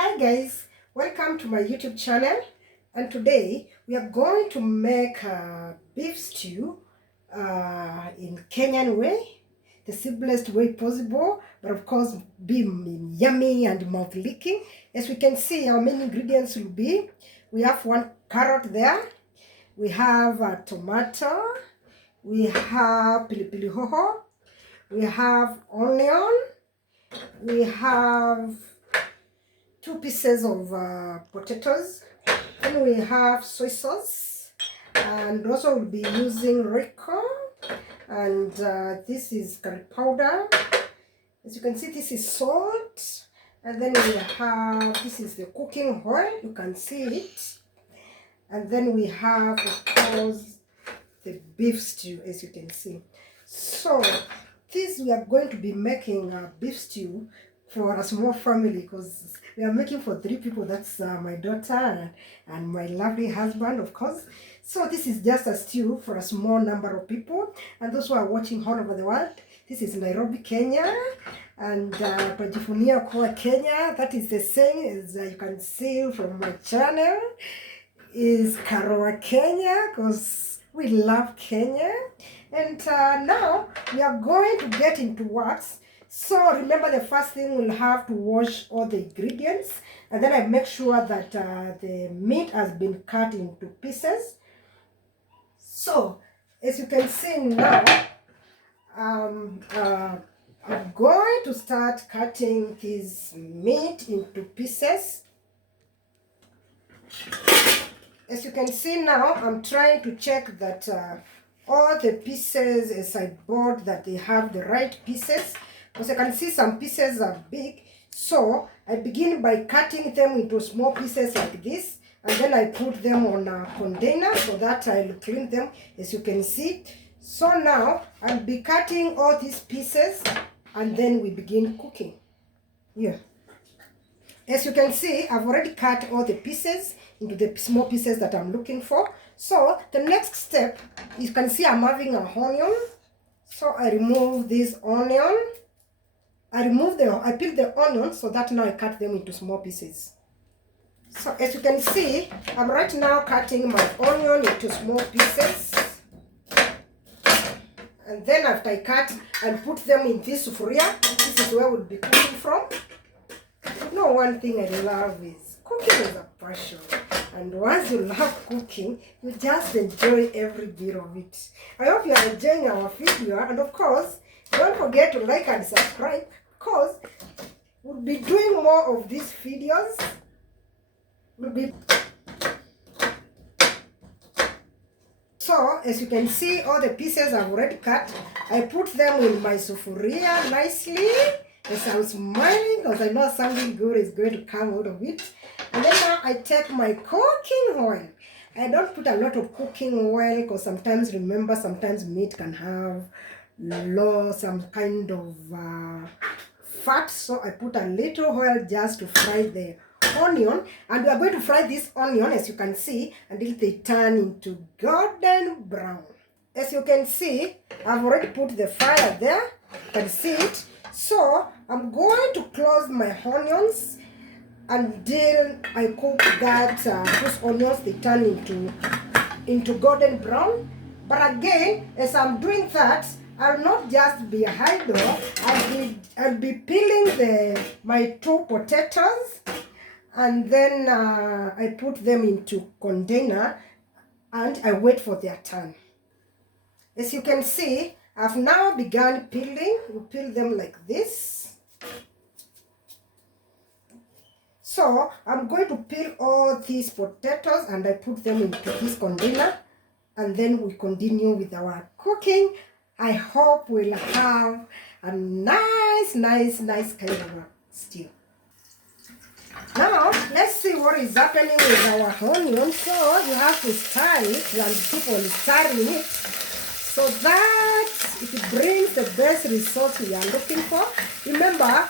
Hi guys, welcome to my YouTube channel, and today we are going to make a beef stew in Kenyan way, the simplest way possible, but of course be yummy and mouth licking. As we can see, our main ingredients will be, we have one carrot there, we have a tomato, we have pilipili hoho, we have onion, we have 2 pieces of potatoes. Then we have soy sauce, and also we'll be using Royco, and this is curry powder. As you can see, this is salt, and then we have, this is the cooking oil, you can see it, and then we have, of course, the beef stew, as you can see. So this, we are going to be making a beef stew for a small family, because we are making for 3 people. That's my daughter and my lovely husband, of course. So this is just a stew for a small number of people, and those who are watching all over the world. This is Nairobi, Kenya, and Pajifunia Kwa Kenya. That is the same as you can see from my channel is Karoa, Kenya, because we love Kenya. And now we are going to get into works. So remember, the first thing, we'll have to wash all the ingredients, and then I make sure that the meat has been cut into pieces. So as you can see now, I'm going to start cutting this meat into pieces. As you can see now, I'm trying to check that all the pieces, as I bought, that they have the right pieces, because I can see some pieces are big. So I begin by cutting them into small pieces like this, and then I put them on a container so that I'll clean them, as you can see. So now I'll be cutting all these pieces, and then we begin cooking. Yeah. As you can see, I've already cut all the pieces into the small pieces that I'm looking for. So the next step, you can see I'm having an onion. So I remove this onion. I peel the onion so that now I cut them into small pieces. So as you can see, I'm right now cutting my onion into small pieces. And then after I cut and put them in this sufuria, this is where we'll be cooking from. You know, one thing I love is cooking is a passion. And once you love cooking, you just enjoy every bit of it. I hope you are enjoying our video. And of course, don't forget to like and subscribe, because we'll be doing more of these videos. So, as you can see, all the pieces I've already cut. I put them in my sufuria nicely. As I'm smiling, because I know something good is going to come out of it. And then now I take my cooking oil. I don't put a lot of cooking oil, because sometimes, remember, sometimes meat can have some kind of fat. So I put a little oil just to fry the onion. And we are going to fry this onion, as you can see, until they turn into golden brown. As you can see, I've already put the fire there. You can see it. So I'm going to close my onions until I cook that those onions, they turn into golden brown. But again, as I'm doing that, I'll not just be idle. I'll be peeling my 2 potatoes, and then I put them into container, and I wait for their turn. As you can see, I've now begun peeling. We peel them like this. So I'm going to peel all these potatoes, and I put them into this container, and then we continue with our cooking. I hope we'll have a nice kind of a stew. Now let's see what is happening with our onion. So you have to stir it and keep on stirring it, so that it brings the best results we are looking for. Remember,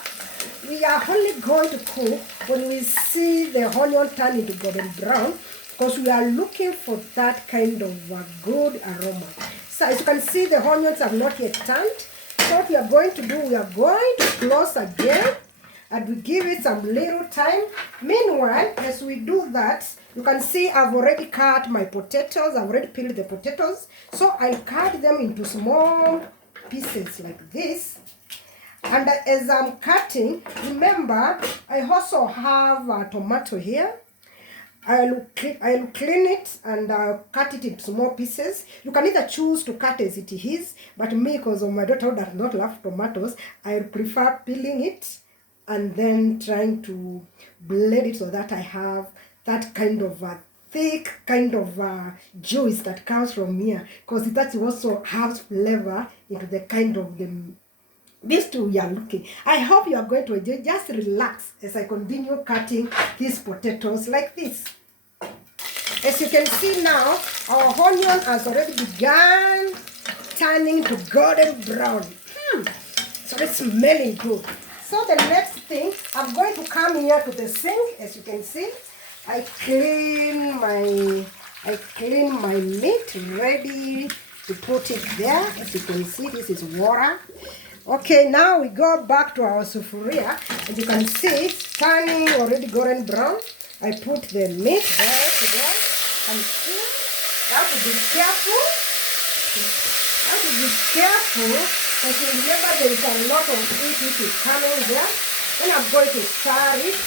we are only going to cook when we see the onion turn into golden brown, because we are looking for that kind of a good aroma. So as you can see, the onions have not yet turned. So what we are going to do, we are going to close again, and we give it some little time. Meanwhile, as we do that, you can see I've already cut my potatoes. I've already peeled the potatoes. So I'll cut them into small pieces like this. And as I'm cutting, remember, I also have a tomato here. I'll clean it and cut it into small pieces. You can either choose to cut as it is, but me, because of my daughter does not love tomatoes, I prefer peeling it and then trying to blend it so that I have that kind of thick kind of juice that comes from here, because that also has flavor into the kind of these two we are looking. I hope you are going to enjoy. Just relax as I continue cutting these potatoes like this. As you can see now, our onion has already begun turning to golden brown. So it's smelling good. So the next thing, I'm going to come here to the sink. As you can see, I clean my meat, ready to put it there. As you can see, this is water. Okay, now we go back to our sufuria. As you can see, it's turning already golden brown. I put the meat there today. And see, you have to be careful. You have to be careful, because remember there is a lot of heat coming there. Then I'm going to stir it.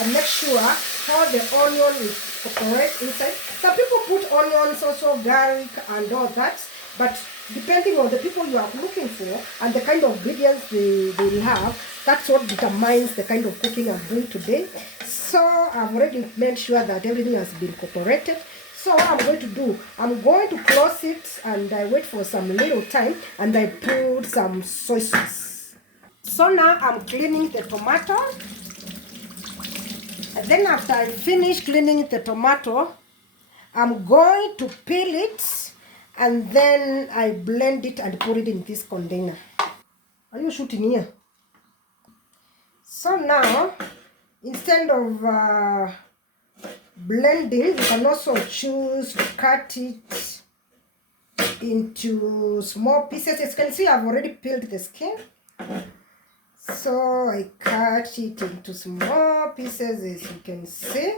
And make sure how the onion is correct inside. Some people put onions, also garlic and all that. But depending on the people you are looking for and the kind of ingredients they will have, that's what determines the kind of cooking I'm doing today. So I've already made sure that everything has been incorporated. So what I'm going to do, I'm going to close it and I wait for some little time and I put some soy sauce. So now I'm cleaning the tomato. And then after I finish cleaning the tomato, I'm going to peel it and then I blend it and put it in this container. Are you shooting here? So now, instead of blending, you can also choose to cut it into small pieces. As you can see, I've already peeled the skin. So I cut it into small pieces, as you can see,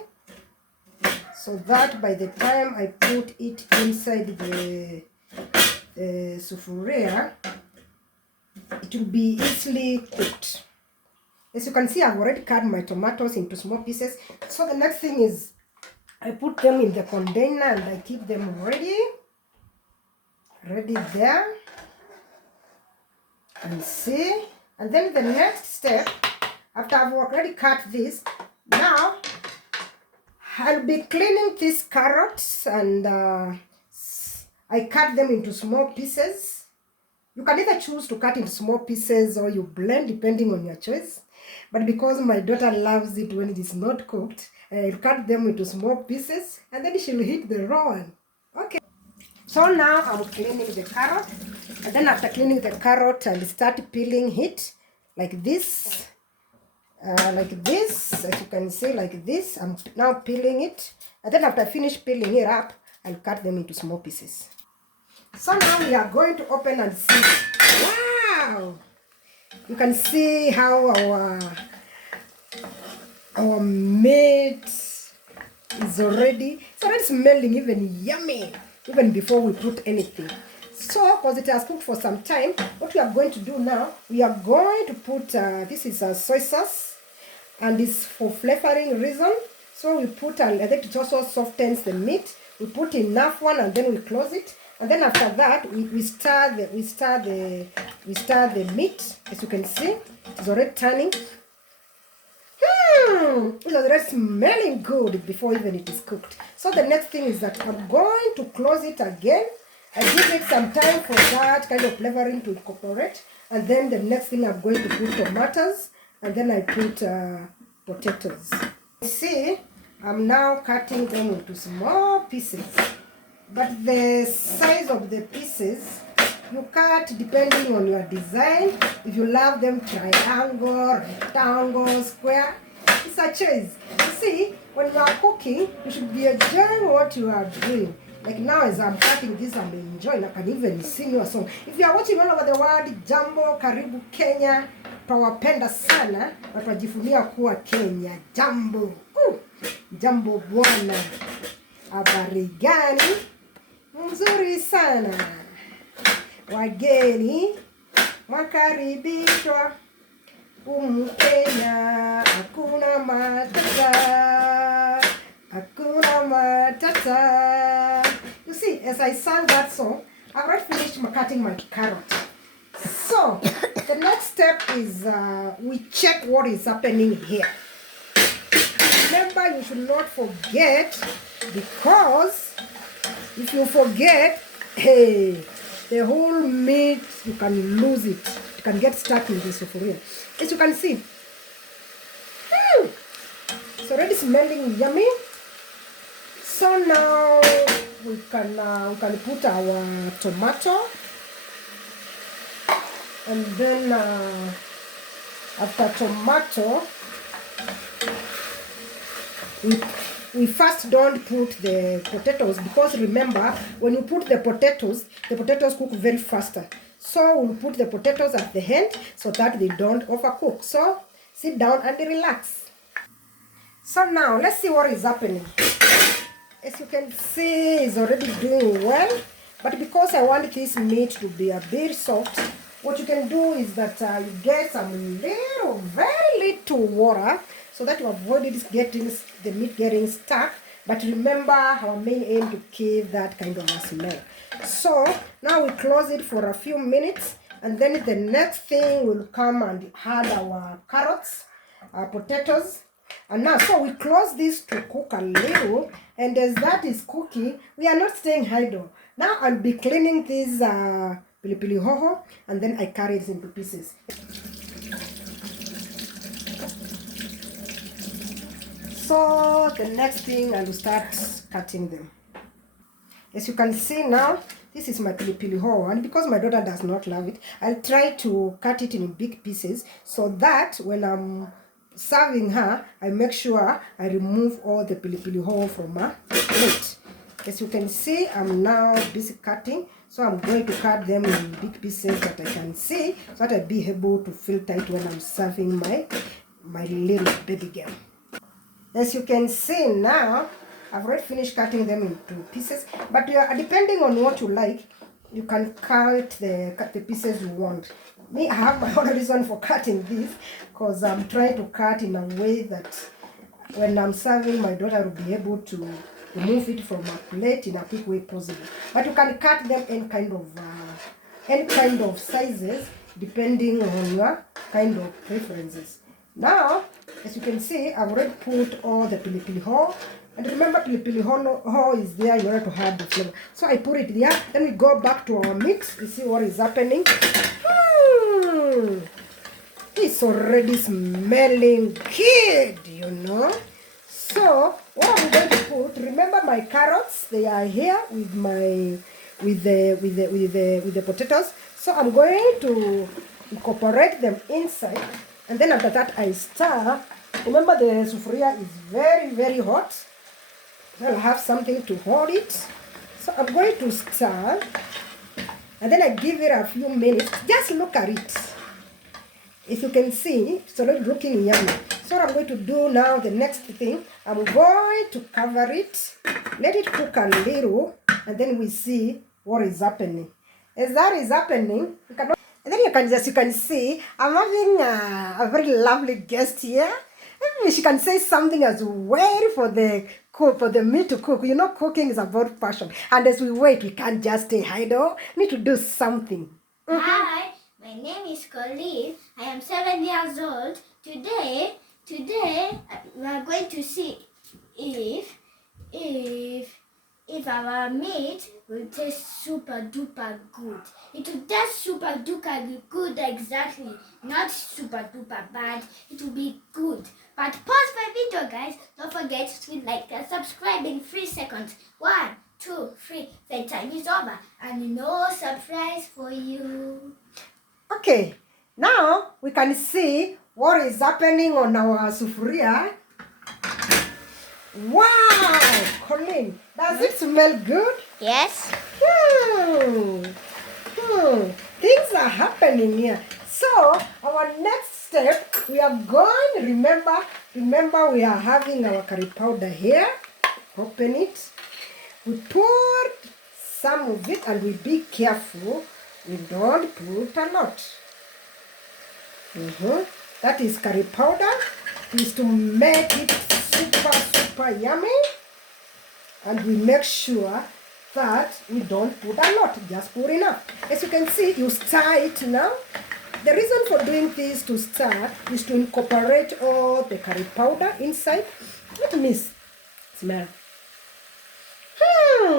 so that by the time I put it inside the sufuria, it will be easily cooked. As you can see, I've already cut my tomatoes into small pieces. So the next thing is I put them in the container and I keep them ready there. And see. And then the next step, after I've already cut this, now I'll be cleaning these carrots and I cut them into small pieces. You can either choose to cut into small pieces or you blend, depending on your choice. But because my daughter loves it when it is not cooked, I'll cut them into small pieces and then she'll hit the raw one. Okay. So now I'm cleaning the carrot. And then after cleaning the carrot, I'll start peeling it like this. As you can see, like this. I'm now peeling it. And then after I finish peeling it up, I'll cut them into small pieces. So now we are going to open and see. Wow! You can see how our meat is already smelling even yummy, even before we put anything. So, because it has cooked for some time, what we are going to do now, we are going to put, this is a soy sauce, and it's for flavoring reason. So we put, and I think it also softens the meat. We put enough one, and then we close it. And then after that, we stir the meat. As you can see, it's already turning. It's already smelling good before even it is cooked. So the next thing is that I'm going to close it again. I give it some time for that kind of flavoring to incorporate. And then the next thing I'm going to put tomatoes. And then I put potatoes. See, I'm now cutting them into small pieces. But the size of the pieces, you cut depending on your design. If you love them triangle, rectangle, square, it's a choice. You see, when you are cooking, you should be enjoying what you are doing. Like now as I'm cutting this, I'm enjoying. I can even sing you a song. If you are watching all over the world, jambo, karibu Kenya. Twawapenda sana na twajivunia kuwa Kenya. Jambo. Jambo bwana. Habari gani? Mzuri sana. Wageni makaribishwa. Kenya, hakuna matata. Hakuna matata. You see, as I sang that song, I've already finished cutting my carrot. So, the next step is we check what is happening here. Remember, you should not forget, because if you forget, hey, the whole meat, you can lose it. You can get stuck in this sufuria. As you can see, it's already smelling yummy. So now we can put our tomato, and then after tomato, we first don't put the potatoes, because remember, when you put the potatoes cook very faster. So we'll put the potatoes at the end so that they don't overcook. So sit down and relax. So now let's see what is happening. As you can see, it's already doing well, but because I want this meat to be a bit soft, what you can do is that you get some very little water, so that you avoid the meat getting stuck. But remember, our main aim to keep that kind of a smell. So now we close it for a few minutes, and then the next thing will come and add our carrots, our potatoes. And now, so we close this to cook a little, and as that is cooking, we are not staying idle. Now I'll be cleaning this pilipili hoho, and then I carry it into pieces. So the next thing, I will start cutting them. As you can see now, this is my pilipili hoho, and because my daughter does not love it, I'll try to cut it in big pieces, so that when I'm serving her, I make sure I remove all the pilipili hoho from her plate. As you can see, I'm now busy cutting, so I'm going to cut them in big pieces that I can see, so that I'll be able to filter it when I'm serving my little baby girl. As you can see now, I've already finished cutting them into pieces, but depending on what you like, you can cut the pieces you want. Me, I have my own reason for cutting this, because I'm trying to cut in a way that when I'm serving, my daughter will be able to remove it from a plate in a quick way possible. But you can cut them any kind of sizes, depending on your kind of preferences. Now, as you can see, I've already put all the pilipili hoho. And remember, pilipili hoho is there in order to add the flavor. So I put it there. Then we go back to our mix to see what is happening. It's already smelling good, you know. So what I'm going to put, remember my carrots, they are here with the potatoes. So I'm going to incorporate them inside, and then after that I stir. Remember, the sufuria is very hot. I'll have something to hold it. So I'm going to stir, and then I give it a few minutes. Just look at it. If you can see, it's already looking yummy. So what I'm going to do now, the next thing, I'm going to cover it, let it cook a little, and then we see what is happening. As that is happening, and then you can see, I'm having a very lovely guest here. Maybe she can say something as we wait for the meat to cook. You know, cooking is about passion. And as we wait, we can't just stay idle. We need to do something. Hi, my name is Colleen. I am 7 years old. Today we are going to see if our meat will taste super duper good. It will taste super duper good, exactly. Not super duper bad. It will be good. But pause my video, guys. Don't forget to like and subscribe in 3 seconds. 1, 2, 3. The time is over, and no surprise for you. Okay, now we can see what is happening on our sufuria. Wow, Colleen, Does it smell good? Yes. Hmm. Things are happening here. So our next step, we are going, remember we are having our curry powder here. Open it. We pour some of it and we be careful. We don't put a lot. That is curry powder. Is to make it super yummy. And we make sure that we don't put a lot, just pour enough. As you can see, you stir it now. The reason for doing this to stir is to incorporate all the curry powder inside. Let me smell.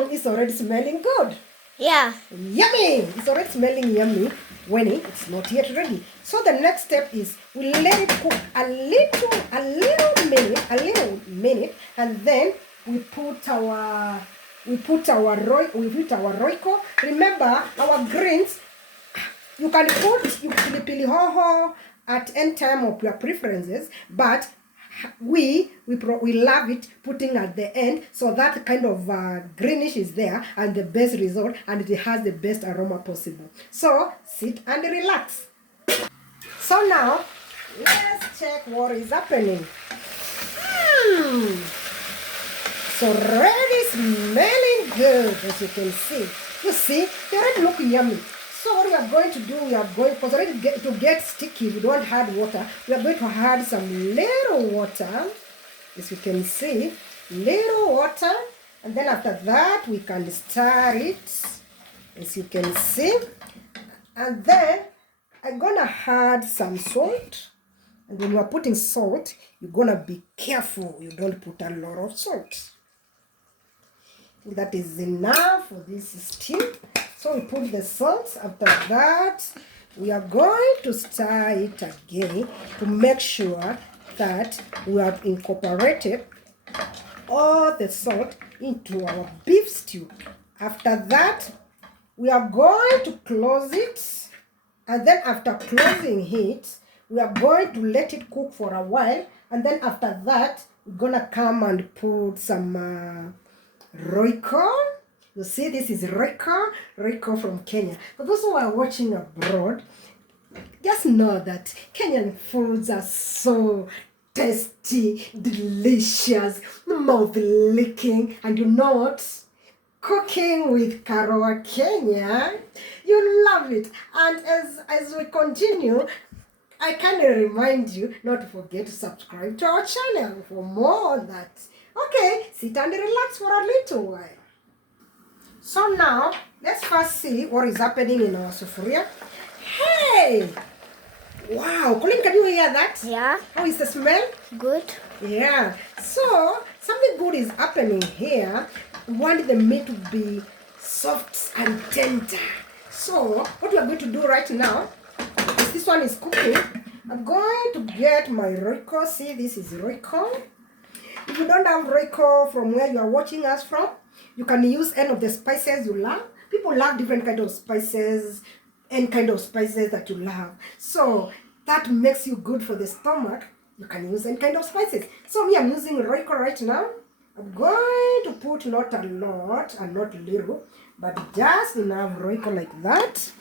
It's already smelling good. Yeah. Yummy! It's already smelling yummy when it's not yet ready. So the next step is we let it cook a little minute, and then we put our Royco. Remember our greens. You can put your pilipili hoho at any time of your preferences, but we love it putting at the end, so that kind of greenish is there and the best result, and it has the best aroma possible. So sit and relax. So now let's check what is happening. So already smelling good, as you can see. You see, they already look yummy. So what we are going to do, we are going, because already to get sticky, we don't add water. We are going to add some little water, as you can see, little water. And then after that, we can stir it, as you can see. And then I'm gonna add some salt. And when you are putting salt, you're gonna be careful. You don't put a lot of salt. That is enough for this stew. So we put the salt. After that, we are going to stir it again to make sure that we have incorporated all the salt into our beef stew. After that, we are going to close it, and then after closing it, we are going to let it cook for a while, and then after that, we're gonna come and put some Royco. You see, this is Royco from Kenya. For those who are watching abroad, just know that Kenyan foods are so tasty, delicious, mouth-licking, and you know what? Cooking with Karoa Kenya, you love it. And as we continue, I kind of remind you not to forget to subscribe to our channel for more on that. Okay, sit and relax for a little while. So now, let's first see what is happening in our sufuria. Hey! Wow, Colin, can you hear that? Yeah. How is the smell? Good. Yeah. So, something good is happening here. We want the meat to be soft and tender. So, what we are going to do right now, is this one is cooking. I'm going to get my Royco. See, this is Royco. If you don't have Royco from where you are watching us from, you can use any of the spices you love. People love different kind of spices, any kind of spices that you love. So that makes you good for the stomach. You can use any kind of spices. So me, I'm using Royco right now. I'm going to put not a lot and not little, but just enough Royco like that.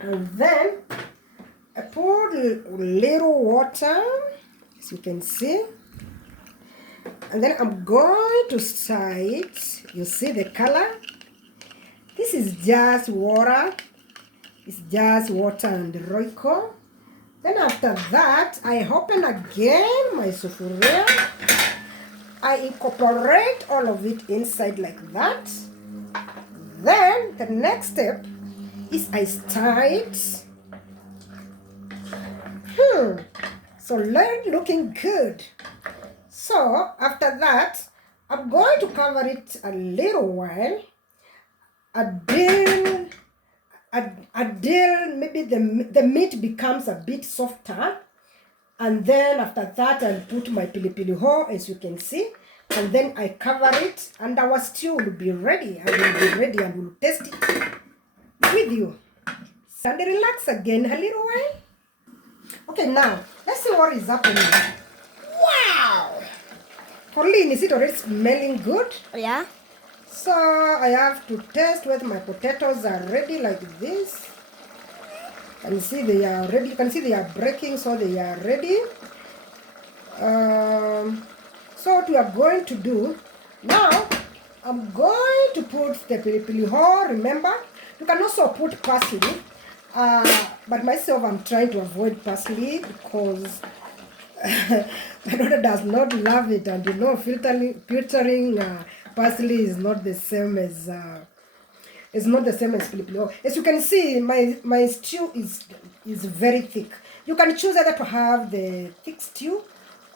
And then I pour little water, as you can see. And then I'm going to stir it. You see the color? This is just water. It's just water and Royco. Then after that, I open again my sufuria. I incorporate all of it inside like that. Then the next step is I stir it. So looking good. So after that, I'm going to cover it a little while until maybe the meat becomes a bit softer. And then after that, I'll put my pilipili hoho, as you can see. And then I cover it, and our stew will be ready. I will be ready and will taste it with you. And relax again a little while. Okay, now, let's see what is happening. Wow! Pauline, is it already smelling good? Yeah. So I have to test whether my potatoes are ready like this. And see they are ready. You can see they are breaking, so they are ready. So what we are going to do now, I'm going to put the pilipili hoho. Remember, you can also put parsley, but myself I'm trying to avoid parsley because my daughter does not love it, and you know, filtering parsley is not the same as pilipili hoho. As you can see, my stew is very thick. You can choose either to have the thick stew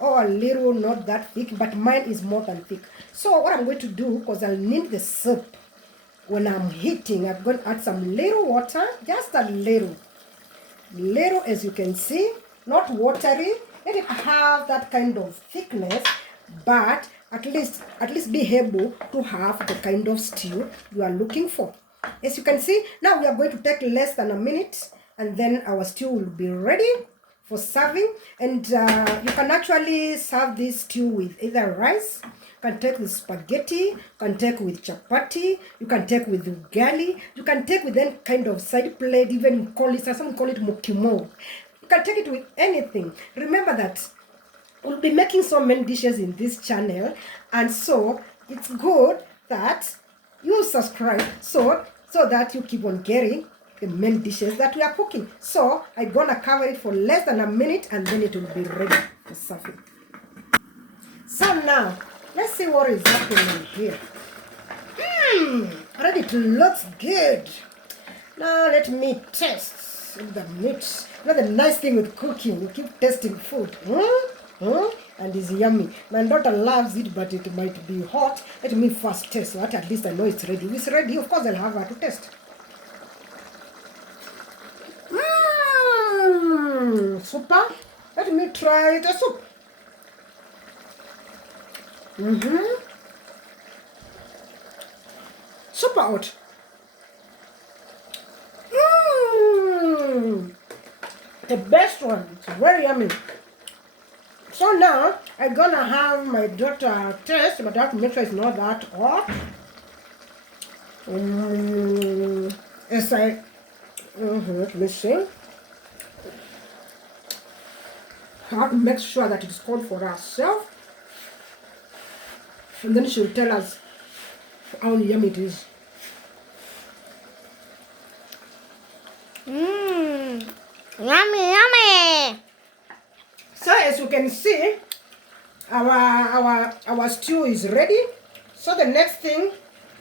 or a little not that thick, but mine is more than thick. So what I'm going to do, because I'll need the soup when I'm heating, I'm going to add some little water, just a little, as you can see, not watery. Let it have that kind of thickness, but at least be able to have the kind of stew you are looking for. As you can see, now we are going to take less than a minute, and then our stew will be ready for serving. And you can actually serve this stew with either rice, you can take with spaghetti, you can take with chapati, you can take with ugali, you can take with any kind of side plate, even some call it mukimo. You can take it with anything. Remember that we'll be making so many dishes in this channel, and so it's good that you subscribe so that you keep on getting the main dishes that we are cooking. So I'm gonna cover it for less than a minute, and then it will be ready for serving. So now let's see what is happening here. Already it looks good. Now let me test the meat. You know the nice thing with cooking, you keep tasting food. And it's yummy. My daughter loves it, but it might be hot. Let me first test so that at least I know it's ready. If it's ready, of course I'll have her to test. Super. Let me try the soup. Super hot. The best one. It's very yummy. So now I'm gonna have my daughter taste, but I have to make sure it's not that hot. It's like, let me see. I have to make sure that it's cold for herself, and then she'll tell us how yummy it is. Yummy, yummy. So as you can see, our stew is ready. So the next thing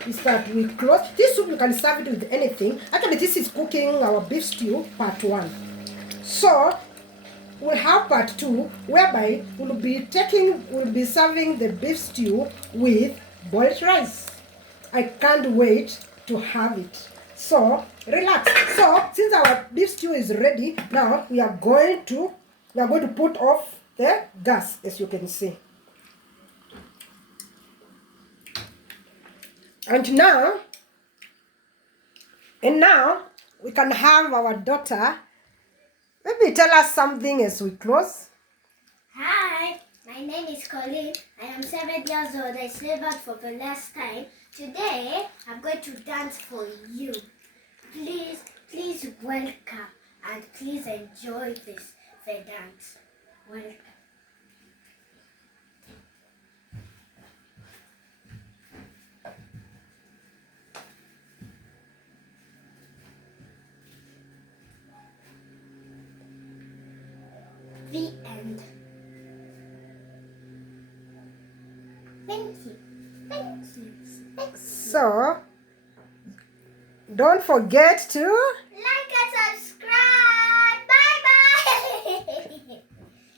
is that we close this soup. You can serve it with anything. Actually, this is cooking our beef stew part 1. So we'll have part 2, whereby we'll be serving the beef stew with boiled rice. I can't wait to have it. So relax. So since our beef stew is ready, now we are going to put off the gas, as you can see. And now we can have our daughter maybe tell us something as we close. Hi, my name is Colleen. I am 7 years old. I slept out for the last time. Today, I'm going to dance for you. Please welcome, and please enjoy the dance. Welcome. The end. Thank you. Thank you. So don't forget to Like